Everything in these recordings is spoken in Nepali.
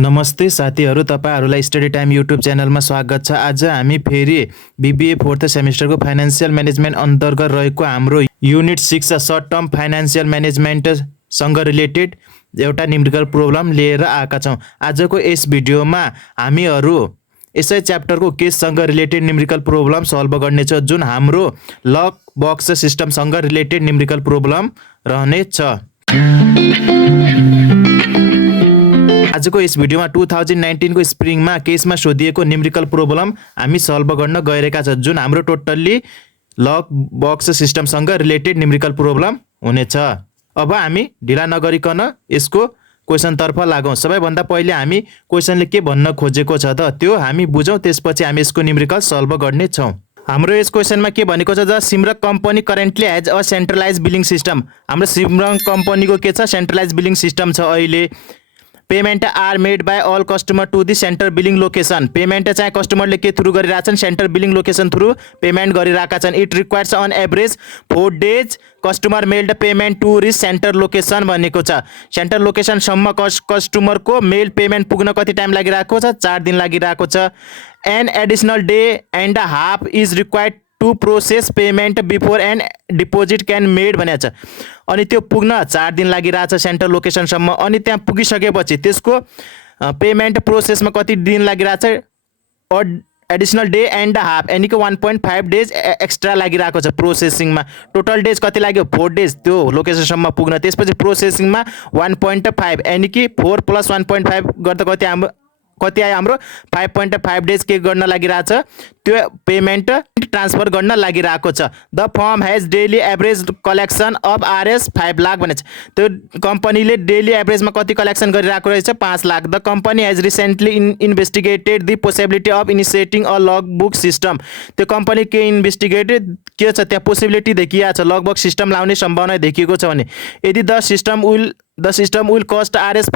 नमस्ते साथीहरु, तपाईहरुलाई स्टडी टाइम युट्युब च्यानलमा स्वागत छ। आज हामी फेरि बीबीए 4th सेमेस्टरको फाइनान्शियल म्यानेजमेन्ट अन्तर्गत रहेको हाम्रो unit 6 short term financial management सँग रिलेटेड एउटा न्यूमेरिकल प्रब्लम लिएर आएका छौं। आजको यस भिडियोमा हामीहरु यसै च्याप्टरको केससँग रिलेटेड न्यूमेरिकल प्रब्लम सल्भ गर्नेछ, जुन हाम्रो लक बक्स सिस्टमसँग रिलेटेड न्यूमेरिकल प्रब्लम रहनेछ। आजको यस भिडियोमा 2019 को स्प्रिङमा केसमा सोधिएको न्यूमेरिकल प्रब्लम हामी सल्भ गर्न गइरहेका छौं, जुन हाम्रो टोटल्ली लक बक्स सिस्टमसँग रिलेटेड न्यूमेरिकल प्रब्लम हुनेछ। अब हामी ढिला नगरिकन यसको क्वेशन तर्फ लागौं। सबैभन्दा पहिले हामी क्वेशनले के भन्न खोजेको छ त त्यो हामी बुझौं, त्यसपछि हामी यसको न्यूमेरिकल सल्भ गर्ने छौं। हाम्रो यस क्वेशनमा के भनेको छ, the Simrak company currently has a centralized billing system. हाम्रो सिमरक कम्पनीको के छ, सेन्ट्रलाइज बिलिङ सिस्टम छ। अहिले payment are made by all customer to the centre billing location. Payment चाहिँ कस्टमरले के थ्रु गरिरहेछन्, centre billing location through payment गरिरहेका छन्। It requires an average 4 days customer mailed payment to reach centre location भनेको छ। सेन्टर लोकेसनसम्म कस्टमरको मेल पेमेन्ट पुग्न कति टाइम लागिरहेको छ, 4 दिन लागिरहेको छ। An additional day and half is required to process payment before and deposit can made भनेको छ। अनि त्यो पुग्न 4 दिन लागिरहेछ सेन्टर लोकेसनसम्म। अनि त्यहाँ पुगिसकेपछि त्यसको पेमेन्ट प्रोसेसमा कति दिन लागिरहेछ, एडिसनल डे एन्ड हाफ यानी कि 1.5 days एक्स्ट्रा लागिरहेको छ प्रोसेसिङमा। टोटल डेज कति लाग्यो, 4 days त्यो लोकेसनसम्म पुग्न। त्यसपछि प्रोसेसिङमा 1.5 यानी कि 4 + 1.5 गर्दा कति आयो हाम्रो 5.5 days के गर्न लागिरहेछ, त्यो पेमेन्ट ट्रान्सफर गर्न लागिरहेको छ। The form has daily average collection of RS 5 lakh भनेछ। त्यो कम्पनीले डेली एभरेजमा कति कलेक्सन गरिरहेको रहेछ, 5 lakh. The company has recently investigated the possibility of initiating a lock box system. त्यो कम्पनी के इन्भेस्टिगेटेड के छ, त्यहाँ पोसिबिलिटी देखिएको छ, लग बुक सिस्टम लाउने सम्भावना देखिएको छ भने। यदि the system will cost RS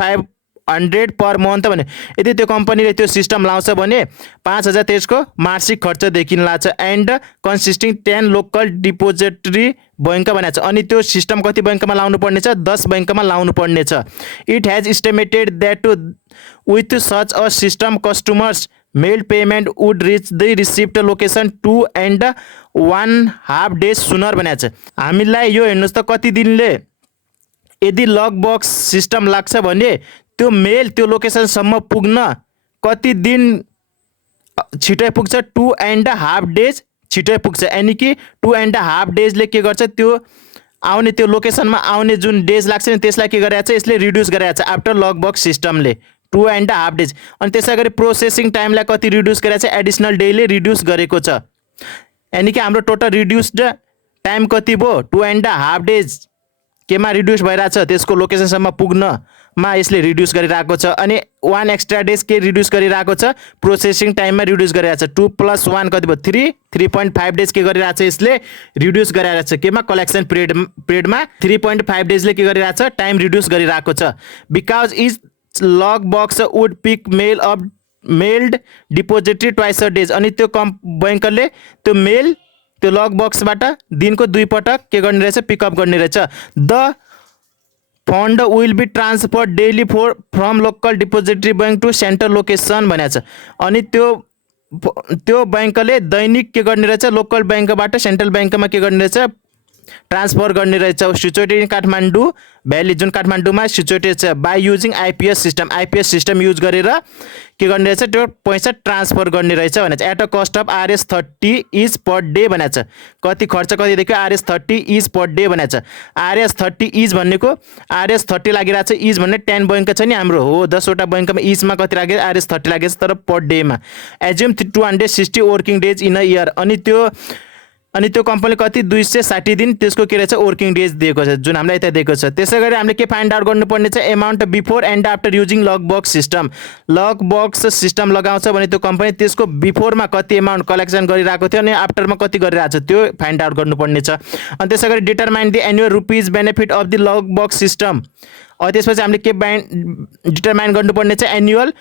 500 per month भने, यदि त्यो कम्पनीले त्यो सिस्टम लाउँछ भने 5000 त्यसको मासिक खर्च देखिन लाग्छ। And consisting 10 local depository bank भनेको छ। अनि त्यो सिस्टम कति बैंकमा लाउनु पर्ने छ, 10 बैंकमा लाउनु पर्ने छ। It has estimated that with such a system customers mail payment would reach the receipt location 2 and 1/2 days सुनर भनेको छ। हामीलाई यो हेर्नुस् त कति दिनले यदि लक बक्स सिस्टम लाग्छ भने त्यो मेल त्यो लोकेसनसम्म पुग्न कति दिन छिटै पुग्छ, 2 and 1/2 days छिटै पुग्छ। यानी कि 2 and 1/2 days ले के गर्छ, त्यो आउने त्यो लोकेसनमा आउने जुन डेज लाग्छ नि त्यसलाई के गरेछ, यसले रिड्युस गरेछ after lock box सिस्टमले 2 and 1/2 days। अनि त्यसै गरी प्रोसेसिङ टाइमलाई कति रिड्युस गरेछ, एडिसनल डेले रिड्युस गरेको छ। यानी कि हाम्रो टोटल रिड्युस्ड टाइम कति भयो, 2 and 1/2 days केमा रिड्युस भइरहेछ, त्यसको लोकेसनसम्म पुग्नमा यसले रिड्युस गरिरहेको छ। अनि 1 extra days के रिड्युस गरिरहेको छ, प्रोसेसिङ टाइममा रिड्युस गरिरहेछ। 2 + 1 कति भयो, 3.5 days के गरिरहेछ, यसले रिड्युस गरिरहेछ केमा, कलेक्सन पिरियडमा 3.5 days ले के गरिरहेछ, टाइम रिड्युस गरिरहेको छ। Because is lock box would pick mail off mailed depository twice a days. अनि त्यो बैंकले त्यो मेल त्यो लक बक्सबाट दिनको 2 पटक के गर्ने रहेछ, पिकअप गर्ने रहेछ। The fund will be transfer daily from local depository bank to centre location भनेको छ। अनि त्यो बैंकले दैनिक के गर्ने रहेछ, लोकल बैंकबाट सेन्ट्रल बैंकमा के गर्ने रहेछ, ट्रान्सफर गर्ने रहेछ। सिचुएटेड इन काठमाडौँ भ्याली, जुन काठमाडौँमा सिचुएटेड छ, by using IPS system use गरेर के गर्ने रहेछ, त्यो पैसा ट्रान्सफर गर्ने रहेछ भनेको छ। At a cost of RS 30 is per day भनेको छ। कति खर्च कति देखियो, आरएस 30 इज पर डे भनेको छ। आरएस 30 इज भन्नेको आरएस 30 लागिरहेछ, इज भन्ने 10 बैंक छ नि हाम्रो, हो 10 वटा बैंकमा इजमा कति लाग्यो, आरएस 30 लागेछ, तर पर डेमा। Assume 260 working days in a year. अनि त्यो कम्पनीले कति 260 दिन त्यसको के रहेछ, वर्किङ डेज दिएको छ, जुन हामीलाई यता दिएको छ। त्यसै गरी हामीले के फाइन्ड आउट गर्नुपर्ने छ, amount before and after using lock box system. Lock box system लगाउँछ भने त्यो कम्पनी त्यसको बिफोरमा कति एमाउन्ट कलेक्सन गरिरहेको थियो अनि आफ्टरमा कति गरिरहेको छ त्यो फाइन्ड आउट गर्नुपर्ने छ। अनि त्यसै गरी determine the annual rupees benefit of the lock box system. अनि त्यसपछि हामीले के डिटरमाइन गर्नुपर्ने छ, annual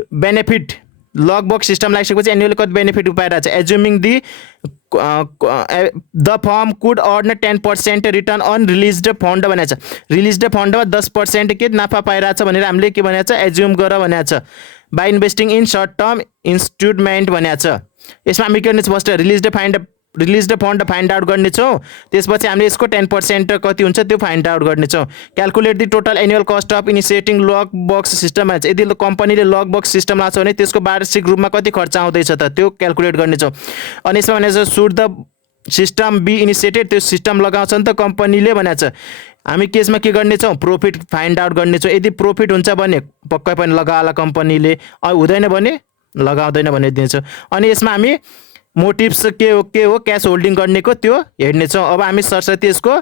benefit. Lock box system लागिसकेपछि एनुअल कति बेनिफिट पाइरहेको छ। Assuming the the firm could earn 10% return on released fund भनेको छ। रिलिज्ड फन्डमा 10% के नाफा पाइरहेछ भनेर हामीले के भनेको छ, एज्युम गर भनेको छ। By investing in short term instrument भनेको छ। यसमा हामी के गर्नेछौँ, first released fund find out गर्नेछौँ। त्यसपछि हामीले यसको 10% कति हुन्छ त्यो फाइन्ड आउट गर्नेछौँ। Calculate the total annual cost of initiating lock box system भन्छ। यदि कम्पनीले लक बक्स सिस्टम लाग्छ भने त्यसको वार्षिक रूपमा कति खर्च आउँदैछ त त्यो क्यालकुलेट गर्नेछौँ। अनि यसमा भनेको छ should the system be initiated, त्यो सिस्टम लगाउँछ नि त कम्पनीले भनेको छ। हामी केसमा के गर्नेछौँ, प्रोफिट फाइन्ड आउट गर्नेछौँ। यदि प्रोफिट हुन्छ भने पक्कै पनि लगाला कम्पनीले, हुँदैन भने लगाउँदैन भने दिन्छौँ। अनि यसमा हामी मोटिभ्स के हो क्यास होल्डिङ गर्नेको त्यो हेर्नेछौँ। अब हामी सरस्वती यसको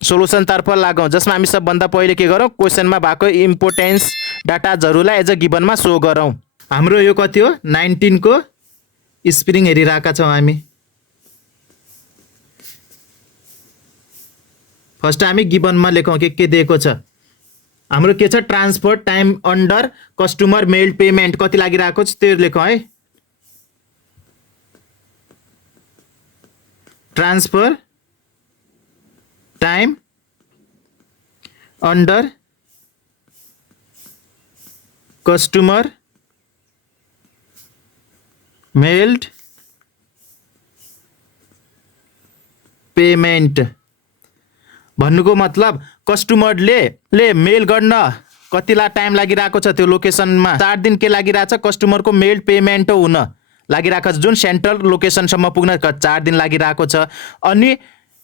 सोलुसनतर्फ लागौँ, जसमा हामी सबभन्दा पहिले के गरौँ, क्वेसनमा भएको इम्पोर्टेन्स डाटाजहरूलाई एज अ गिभनमा सो गरौँ। हाम्रो यो कति हो, 19 को स्प्रिङ हेरिरहेका छौँ हामी। फर्स्ट हामी गिभनमा लेखौँ के दिएको छ। हाम्रो के छ, transfer time under customer mailed payment कति लागिरहेको छ त्यो लेखौँ है। Transfer time under customer mailed payment भन्नुको मतलब कस्टमरले मेल गर्न कतिलाई टाइम लागिरहेको छ त्यो लोकेसनमा 4 दिन के लागिरहेछ, कस्टमरको मेल्ड पेमेन्ट हुन लागिरहेको छ। जुन सेन्ट्रल लोकेसनसम्म पुग्न 4 दिन लागिरहेको छ। अनि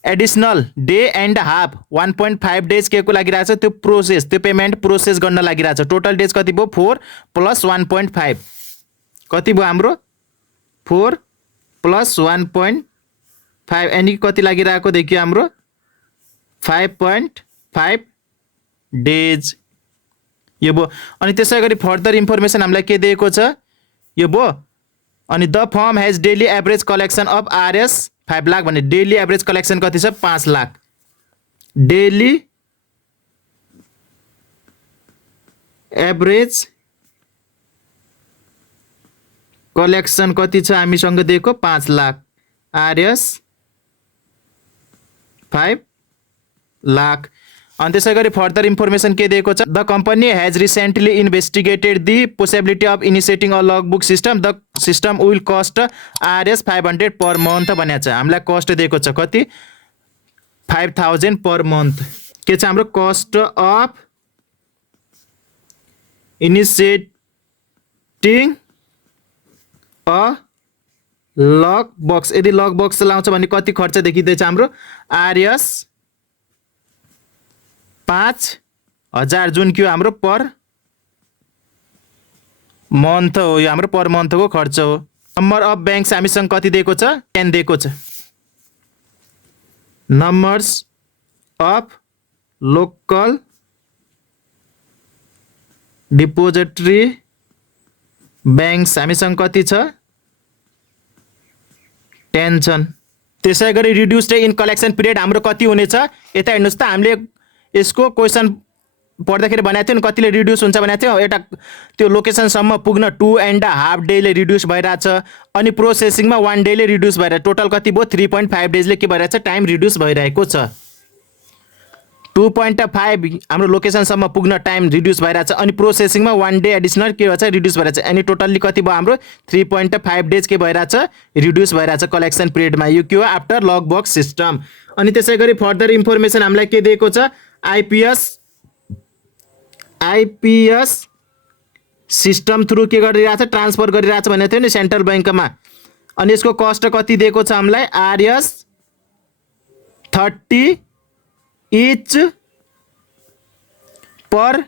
additional day and half 1.5 days के को लागिरहेछ, त्यो प्रोसेस त्यो पेमेन्ट प्रोसेस गर्न लागिरहेछ। टोटल डेज कति भयो, 4 + 1.5 कति भयो हाम्रो, 4 + 1.5 अनि कति लागिरहेको देखियो हाम्रो 5.5 डेज यो भयो। अनि त्यसै गरी फर्दर इन्फर्मेसन हामीलाई के दिएको छ, यो भयो। अनि the form has daily average collection of RS 5 lakh भने डेली एभरेज कलेक्सन कति छ, 5 लाख। डेली एभरेज कलेक्सन कति छ हामीसँग दिएको, 5 लाख। आरएस 5 लाख। अनि त्यसै गरी फर्दर इन्फर्मेसन के दिएको छ, the company has recently investigated the possibility of initiating a lock box system, the system will cost RS 500 per month भनेको छ। हामीलाई कस्ट दिएको छ कति, 5000 पर मन्थ। के छ हाम्रो cost of initiating a lock box. यदि लक बक्स लाउँछ भने कति खर्च देखिँदैछ हाम्रो, आरएस 5000 जुन कि हाम्रो पर मन्थ हो, यो हाम्रो पर मन्थको खर्च हो। नम्बर अफ ब्याङ्क्स हामीसँग कति दिएको छ, 10 दिएको छ। Numbers of local depository banks हामीसँग कति छ, 10 छन्। त्यसै गरी रिड्युस्ड इन कलेक्सन पिरियड हाम्रो कति हुनेछ, यता हेर्नुहोस् त। हामीले यसको क्वेसन पढ्दाखेरि भनेको थियो नि कतिले रिड्युस हुन्छ भनेको थियो। एउटा त्यो लोकेसनसम्म पुग्न 2.5 डेले रिड्युस भइरहेछ। अनि प्रोसेसिङमा 1 डेले रिड्युस भइरहेछ। टोटल कति भयो, 3.5 डेजले के भइरहेछ, टाइम रिड्युस भइरहेको छ। 2.5 हाम्रो लोकेसनसम्म पुग्न टाइम रिड्युस भइरहेछ। अनि प्रोसेसिङमा 1 डे एडिसनल के भइरहेछ, रिड्युस भइरहेछ। अनि टोटल्ली कति भयो हाम्रो 3.5 डेज के भइरहेछ, रिड्युस भइरहेछ कलेक्सन पिरियडमा। यो के हो, आफ्टर लक बक्स सिस्टम। अनि त्यसै गरी फर्दर इन्फर्मेसन हामीलाई के दिएको छ, आइपिएस सिस्टम थ्रु के गरिरहेछ, ट्रान्सफर गरिरहेछ भनेको थियो नि सेन्ट्रल बैंकमा। अनि यसको कस्ट कति दिएको छ हामीलाई, आरएस 30 इच पर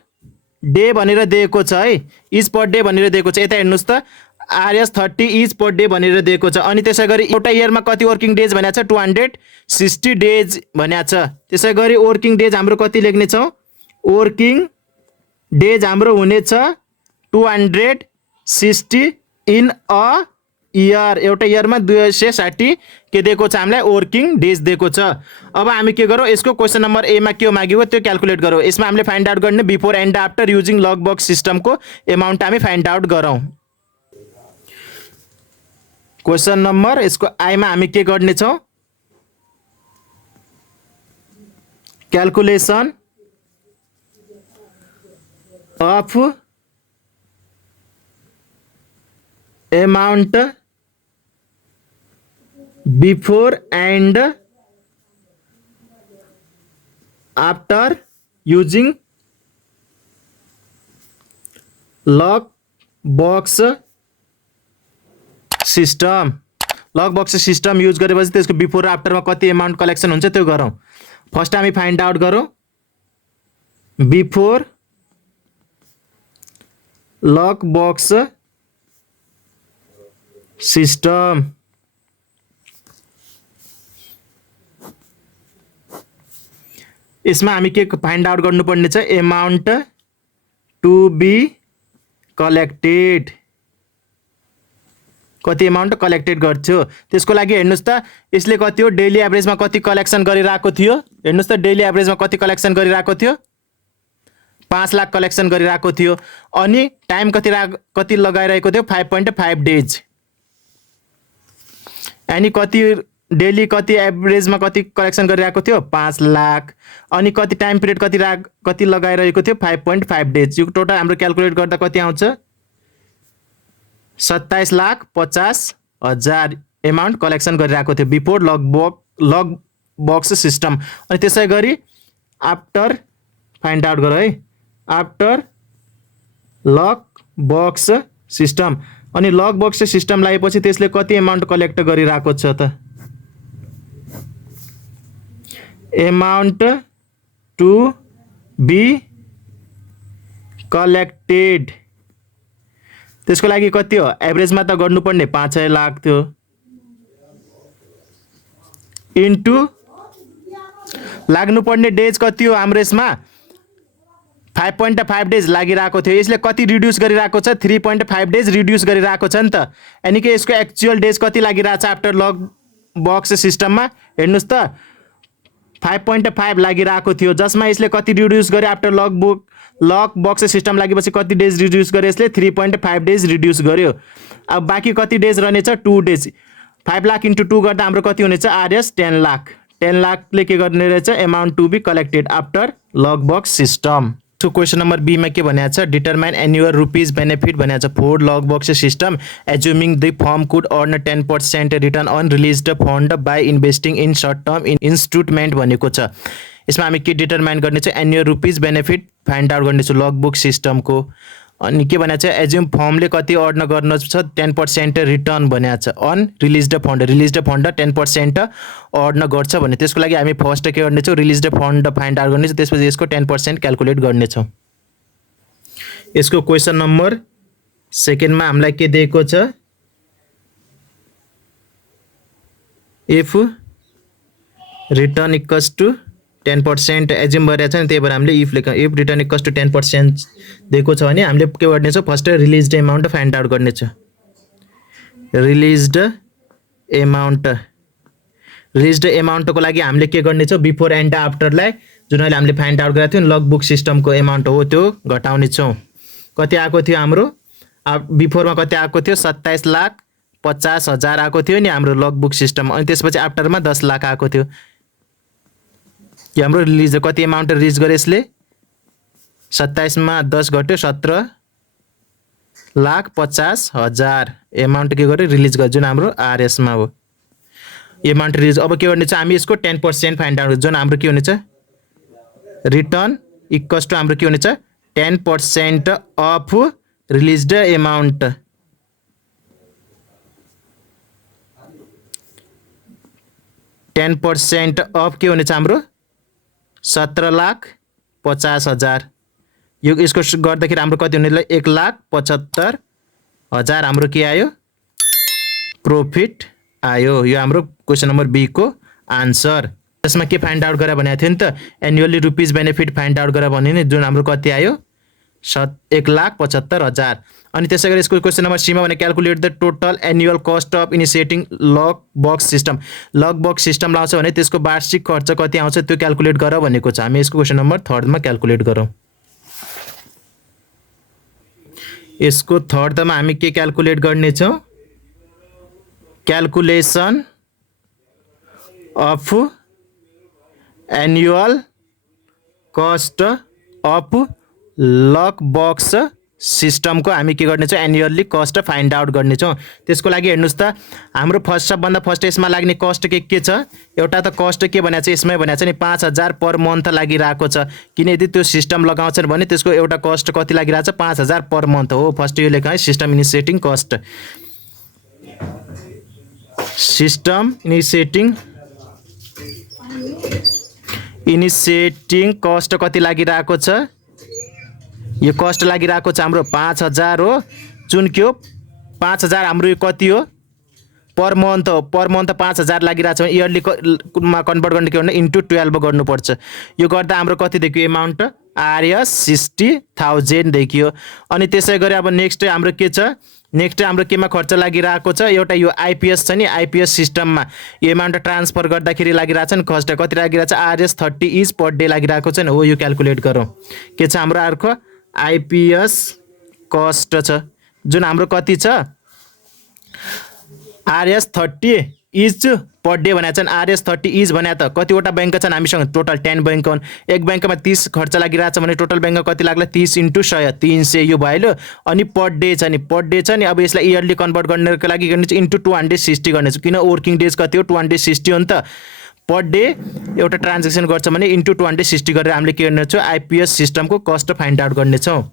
डे भनेर दिएको छ है, इच पर डे भनेर दिएको छ। यता हेर्नुहोस् त, आरएस 30 इच पर डे भनेर दिएको छ। अनि त्यसै गरी एउटा इयरमा कति वर्किङ डेज भनेको छ, 260 डेज भनेको छ। त्यसै गरी वर्किङ डेज हाम्रो कति लेख्ने छौँ, वर्किङ डेज हाम्रो हुनेछ 260 इन अ इयर। एउटा इयरमा 260 के दिएको छ हामीलाई, वर्किङ डेज दिएको छ। अब हामी के गरौँ, यसको क्वेसन नम्बर एमा के माग्यो त्यो क्यालकुलेट गरौँ। यसमा हामीले फाइन्ड आउट गर्ने before and after using log box सिस्टमको एमाउन्ट हामी फाइन्ड आउट गरौँ। क्वेसन नम्बर यसको आईमा हामी के गर्नेछौँ calculation of amount before and after using log box system log box system use गरेपछि त्यसको बिफोर र आफ्टरमा कति अमाउन्ट कलेक्सन हुन्छ त्यो गरौँ फर्स्ट हामी फाइन्ड आउट गरौँ बिफोर लग बक्स सिस्टम यसमा हामी के फाइन्ड आउट गर्नुपर्ने छ अमाउन्ट टु बी कलेक्टेड कति अमाउन्ट कलेक्टेड गर्छौ त्यसको लागि हेर्नुस् त यसले कति हो डेली एभरेजमा कति कलेक्सन गरिरहेको थियो हेर्नुस् त डेली एभरेजमा कति कलेक्सन गरिरहेको थियो 5 लाख कलेक्सन गरिरहेको थियो अनि टाइम कति लगाइरहेको थियो 5.5 डेज अनि कति डेली कति एभरेजमा कति कलेक्सन गरिरहेको थियो 5 लाख अनि कति टाइम पिरियड कति लगाइरहेको थियो 5.5 डेज यो टोटल हाम्रो क्याल्कुलेट गर्दा कति आउँछ 27,50,000 अमाउन्ट कलेक्सन गरिरहेको थियो बिफोर लग बक्स सिस्टम अनि त्यसै गरी आफ्टर फाइन्ड आउट गर है आफ्टर लग बक्स सिस्टम अनि लग बक्स सिस्टम लगाएपछि त्यसले कति अमाउन्ट कलेक्ट गरिरहेको छ त अमाउन्ट टु बी कलेक्टेड त्यसको लागि कति हो एभरेजमा त गर्नुपर्ने 5 लाख थियो इन्टु लाग्नुपर्ने डेज कति हो हाम्रो यसमा 5.5 डेज लागिरहेको थियो यसले कति रिड्युस गरिरहेको छ 3.5 डेज रिड्युस गरिरहेको छ नि त यानी कि यसको एक्चुअल डेज कति लागिरहेछ आफ्टर लग बक्स सिस्टममा हेर्नुस् त 5.5 लागिरहेको थियो जसमा यसले कति रिड्युस गर्यो आफ्टर लग बक्स सिस्टम लागेपछि कति डेज रिड्युस गर्यो यसले 3.5 डेज रिड्युस गर्यो अब बाँकी कति डेज रहनेछ 2 डेज 5 लाख इन्टु 2 गर्दा हाम्रो कति हुनेछ आरएस 10 लाख 10 लाखले के गर्ने रहेछ amount to be collected after log box system so question number B में के भनेको छ डिटरमाइन एनुअल रुपीज बेनिफिट भनेको छ for lock box system assuming the firm could earn 10% return on released fund by investing in short term instrument भनेको छ यसमा हामी के डिटरमाइन गर्ने छ annual rupees benefit find out गर्ने छु लग बुक सिस्टमको अनि के भनेको छ एज्युम फर्मले कति अर्न गर्न छ 10% रिटर्न भनेको छ अन रिलिज्ड फन्ड 10% अर्न गर्छ भने त्यसको लागि हामी फर्स्ट के गर्ने छौँ रिलिज्ड फन्ड फाइन्ड आउट गर्ने छौँ त्यसपछि यसको 10% क्याल्कुलेट गर्ने छौँ यसको क्वेसन नम्बर सेकेन्डमा हामीलाई के दिएको छ if return equals to 10% assume गरेको छ नि त्यही भएर हामीले इफ लेख इफ रिटर्न इक्वल्स टु 10% दिएको छ भने हामीले के गर्ने छ फर्स्ट रिलिज्ड अमाउन्ट फाइन्ड आउट गर्ने छ रिलिज्ड अमाउन्टको लागि हामीले के गर्ने छ बिफोर एन्ड आफ्टरलाई जुन अहिले हामीले फाइन्ड आउट गरेको थियौँ लग बुक सिस्टमको अमाउन्ट हो त्यो घटाउने छौँ कति आएको थियो हाम्रो बिफोरमा कति आएको थियो 27,50,000 आएको थियो नि हाम्रो लग बुक सिस्टम अनि त्यसपछि आफ्टरमा 10 लाख आएको थियो हाम्रो रिलिज कति अमाउन्ट रिलिज गरे यसले 27 मा 10 घट्यो 17,50,000 अमाउन्ट के गर्यो रिलिज गर्यो जुन हाम्रो आरएस मा हो अमाउन्ट रिलिज अब के गर्ने छ हामी यसको 10% फाइन्ड आउट जुन हाम्रो के हुनेछ रिटर्न इक्वल्स टु हाम्रो के हुनेछ 10% अफ रिलिज्ड अमाउन्ट अफ के हुनेछ हाम्रो 17,50,000 यो यसको गर्दाखेरि हाम्रो कति हुने 1,75,000 हाम्रो के आयो प्रॉफिट आयो यो हाम्रो क्वेसन नम्बर बी को आन्सर यसमा के फाइन्ड आउट गरे भनेको थियो नि त annually rupees benefit find out गरे भने नि जुन हाम्रो कति आयो 1,75,000 अनि त्यसै गरी यसको क्वेसन नम्बर सी मा भने calculate the total annual cost of initiating log box system लाउँछ भने त्यसको वार्षिक खर्च कति आउँछ त्यो क्याल्कुलेट गर भनेको छ हामी यसको क्वेसन नम्बर 3 मा क्याल्कुलेट गरौँ यसको 3 मा हामी के क्याल्कुलेट गर्ने छौं calculation of annual cost of lock box सिस्टमको हामी के गर्नेछौँ एनुअल्ली कस्ट फाइन्ड आउट गर्नेछौँ। त्यसको लागि हेर्नुहोस् त हाम्रो सबभन्दा फर्स्ट यसमा लाग्ने कस्ट के छ एउटा त कस्ट के भनेको छ यसमै भनेको छ नि 5000 पर मन्थ लागिरहेको छ। किन यदि त्यो सिस्टम लगाउँछन् भने त्यसको एउटा कस्ट कति लागिरहेको छ 5000 पर मन्थ हो। फर्स्ट यो लेख है सिस्टम इनिसिएटिङ कस्ट कस्ट कति लागिरहेको छ यो कस्ट लागिरहेको छ हाम्रो 5000 हो। जुन के हो 5000 हाम्रो यो कति हो पर मन्थ हो। पर मन्थ 5000 लागिरहेको छ इयरली मा कन्भर्ट गर्ने के भन्नु इन्टु 12 गर्नुपर्छ। यो गर्दा हाम्रो कति देखियो एमाउन्ट आरएस 60000 देखियो। अनि त्यसै गरी अब नेक्स्ट हाम्रो के छ नेक्स्ट हाम्रो केमा खर्च लागिरहेको छ एउटा यो आइपिएस छ नि आइपिएस सिस्टममा यो एमाउन्ट ट्रान्सफर गर्दाखेरि लागिरहेछ नि खर्च कति लागिरहेछ आरएस 30 इज पर डे लागिरहेको छ नि हो। यो क्यालकुलेट गरौँ के छ हाम्रो अर्को आइपिएस कस्ट छ जुन हाम्रो कति छ आरएस 30 इज पर डे भनेको छन्। आरएस 30 इज भने त कतिवटा बैंक छन् हामीसँग टोटल 10 बैंक हुन्। एक बैंकमा 30 खर्च लागिरहेछ भने टोटल बैंकमा कति लाग्ला 30 × 100 300 यो भइलो। अनि पर डे छ नि अब यसलाई इयरली कन्भर्ट गर्नको लागि गर्ने चाहिँ इन्टु 260 गर्नेछु किन वर्किङ डेज कति हो 260 हो नि त। पर डे एउटा ट्रान्जेक्सन गर्छ भने इन्टु 260 गरेर हामीले के गर्नेछौँ आइपिएस सिस्टमको कस्ट फाइन्ड आउट गर्नेछौँ।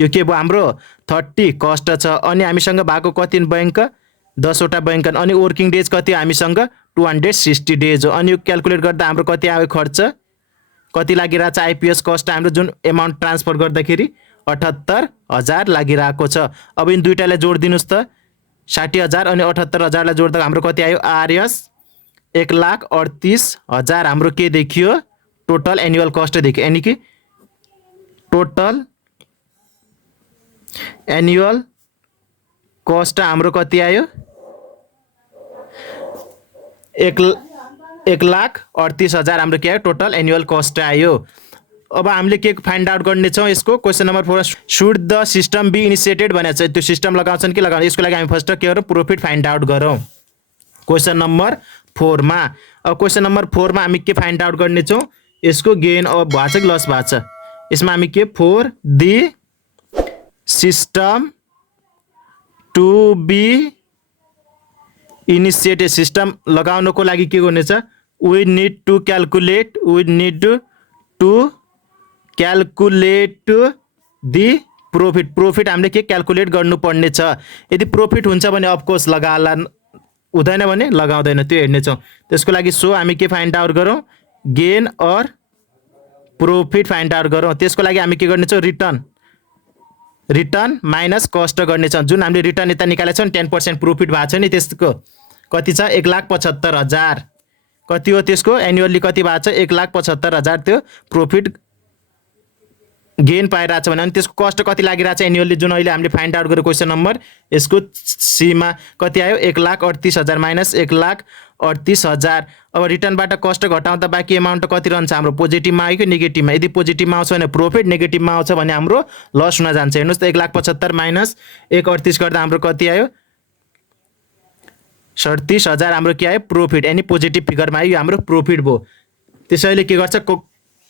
यो के भयो हाम्रो 30 कस्ट छ। अनि हामीसँग भएको कति बैंक 10 वटा बैंक अनि वर्किङ डेज कति हामीसँग 260 डेज हो। अनि यो क्यालकुलेट गर्दा हाम्रो कति आयो खर्च कति लागिरहेको छ आइपिएस कस्ट हाम्रो जुन एमाउन्ट ट्रान्सफर गर्दाखेरि 78000 लागिरहेको छ। अब यिन दुईटालाई जोडिदिनुस् त 60000 अनि 78000 लाई जोड्दा हाम्रो कति आयो आरएस 1,38,000 हाम्रो के देखियो टोटल एनुअल कस्ट देखियो। यानी कि टोटल एनुअल कस्ट हाम्रो कति आयो 1,38,000 हाम्रो के आयो टोटल एनुअल कस्ट आयो। अब हामीले के फाइन्ड आउट गर्ने छौँ यसको question number 4 should the system be initiated भनेको छ। त्यो सिस्टम लगाउँछन् कि लगाउँछ यसको लागि हामी फर्स्ट के गरौँ प्रॉफिट फाइन्ड आउट गरौँ क्वेसन नम्बर 4 मा। अब क्वेसन नम्बर 4 मा हामी के फाइन्ड आउट गर्ने छौँ यसको गेन अब भएको छ कि लस भएको छ। यसमा हामी के for the system to be initiated system लगाउनको लागि के गर्ने छ we need to calculate the profit हामीले के क्यालकुलेट गर्नुपर्ने छ। यदि प्रॉफिट हुन्छ भने अफकोर्स लगाला हुँदैन भने लगाउँदैन त्यो हेर्नेछौँ। त्यसको लागि सो हामी के फाइन्ड आउट गरौँ gain or profit find out गरौँ। त्यसको लागि हामी के गर्नेछौँ रिटर्न माइनस कस्ट गर्नेछौँ। जुन हामीले रिटर्न यता निकालेको छौँ 10% प्रॉफिट भएको छ नि त्यसको कति छ 1,75,000 कति हो त्यसको एनुअली कति भएको छ 1,75,000 त्यो प्रॉफिट गेन पाइरहेको छ भने अनि त्यसको कस्ट कति लागिरहेको छ एनुअली जुन अहिले हामीले फाइन्ड आउट गरेको क्वेसन नम्बर यसको सीमा कति आयो 1,38,000 माइनस 1,38,000। अब रिटर्नबाट कस्ट घटाउँदा बाँकी एमाउन्ट कति रहन्छ हाम्रो पोजिटिभमा आयो कि नेगेटिभमा। यदि पोजिटिभमा आउँछ भने प्रॉफिट नेगेटिभमा आउँछ भने हाम्रो लस हुन जान्छ। हेर्नुहोस् त 1,75,000 माइनस 1,38 गर्दा हाम्रो कति आयो 37,000 हाम्रो के आयो प्रॉफिट यानी पोजिटिभ फिगरमा आयो यो हाम्रो प्रॉफिट भयो। त्यसैले के गर्छ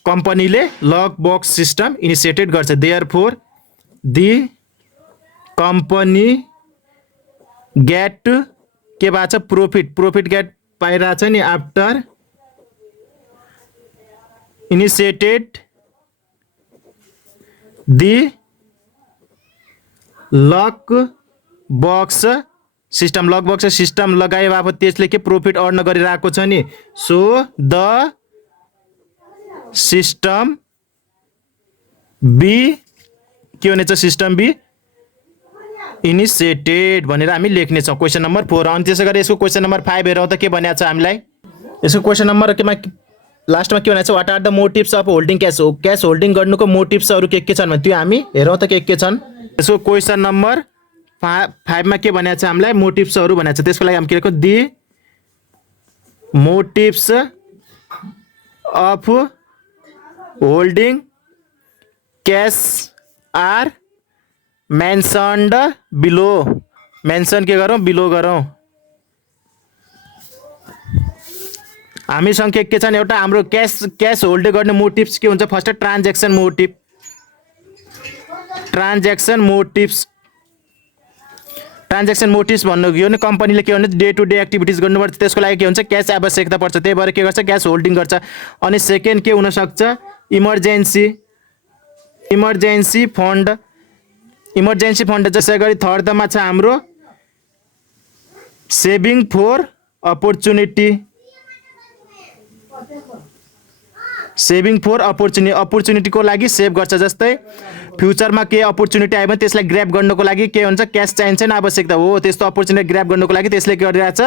कम्पनीले लक बक्स सिस्टम इनिसिएटेड गर्छ। देयरफोर द कम्पनी गेट के भएको छ प्रॉफिट गेट पाइरहेछ नि after initiated the lock box system लगाए बापत त्यसले के प्रॉफिट अर्न गरिरहेको छ नि। सो द सिस्टम बी के हुनेछ सिस्टम बी इनिसिएटेड भनेर हामी लेख्नेछौँ क्वेसन नम्बर 4। अनि त्यसै गरी यसको क्वेसन नम्बर 5 हेरौँ त के भनेको छ हामीलाई। यसको क्वेसन नम्बर केमा लास्टमा के भनेको छ what are the motives of holding cash holding गर्नुको मोटिभ्सहरू के छन् भने त्यो हामी हेरौँ त के छन्। यसको क्वेसन नम्बर 5 मा के भनेको छ हामीलाई मोटिभ्सहरू भनेको छ। त्यसको लागि हामी के लेख्छौँ the motives of holding cash are mentioned below mention के गरौँ बिलो गरौँ हामीसँग के छन् एउटा हाम्रो क्यास होल्ड गर्ने मोटिभ्स के हुन्छ फर्स्ट ट्रान्ज्याक्सन मोटिभ्स भन्नु यो नि कम्पनीले के भन्नु डे टु डे एक्टिभिटिज गर्नुपर्छ त्यसको लागि के हुन्छ क्यास आवश्यकता पर्छ त्यही भएर के गर्छ क्यास होल्डिङ गर्छ अनि सेकेन्ड के हुन सक्छ इमर्जेन्सी फन्ड त्यसै गरी थर्डमा छ हाम्रो सेभिङ फर अपर्च्युनिटीको लागि सेभ गर्छ जस्तै फ्युचरमा के अपर्च्युनिटी आयो भने त्यसलाई ग्र्याब गर्नको लागि के हुन्छ क्यास चाहिन्छ नि आवश्यकता हो त्यस्तो अपर्च्युनिटी ग्र्याब गर्नको लागि त्यसले के गरिरहेछ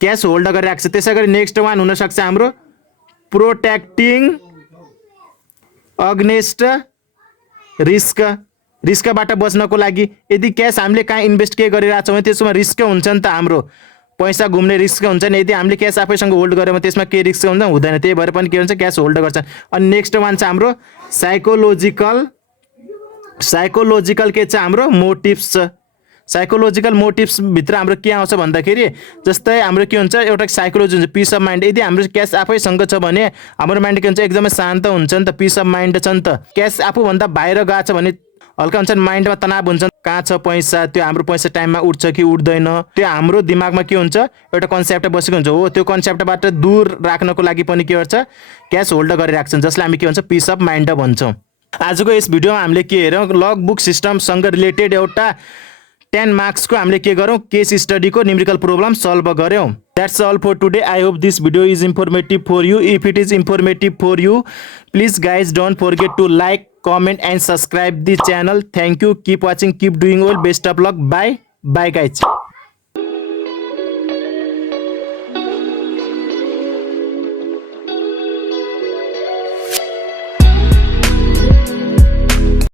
क्यास होल्ड गरिरहेको छ त्यसै गरी नेक्स्ट वान हुनसक्छ हाम्रो प्रोटेक्टिङ अग्नेस्ट रिस्कबाट बच्नको लागि यदि क्यास हामीले कहाँ इन्भेस्ट के गरिरहेछौँ भने त्यसमा रिस्क हुन्छ नि त हाम्रो पैसा घुम्ने रिस्क हुन्छ नि यदि हामीले क्यास आफैसँग होल्ड गऱ्यौँ भने त्यसमा के रिस्क हुन्छ हुँदैन त्यही भएर पनि के हुन्छ क्यास होल्ड गर्छ अनि नेक्स्ट वान छ हाम्रो साइकोलोजिकल के छ हाम्रो मोटिभ्स छ साइकोलोजिकल मोटिभ्स भित्र हाम्रो के आउँछ भन्दाखेरि जस्तै हाम्रो के हुन्छ एउटा साइकोलोजी हुन्छ पिस अफ माइन्ड यदि हाम्रो क्यास आफैसँग छ भने हाम्रो माइन्ड के हुन्छ एकदमै शान्त हुन्छ नि त पिस अफ माइन्ड छ नि त क्यास आफूभन्दा बाहिर गएको छ भने हल्का हुन्छ माइन्डमा तनाव हुन्छ कहाँ छ पैसा त्यो हाम्रो पैसा टाइममा उठ्छ कि उठ्दैन त्यो हाम्रो दिमागमा के हुन्छ एउटा कन्सेप्ट बसेको हुन्छ हो त्यो कन्सेप्टबाट दूर राख्नको लागि पनि के गर्छ क्यास होल्ड गरिराख्छन् जसलाई हामी के भन्छ पिस अफ माइन्ड भन्छौँ आजको यस भिडियोमा हामीले के हेरौँ लग बुक सिस्टमसँग रिलेटेड एउटा 10 मार्क्सको हामीले के गरौँ केस स्टडीको न्यूमेरिकल प्रॉब्लम सल्भ गऱ्यौँ That's all for today. I hope this video is informative for you. If it is informative for you, please guys don't forget to like, comment and subscribe the channel. Thank you. Keep watching. Keep doing well. Best of luck. Bye. Bye guys.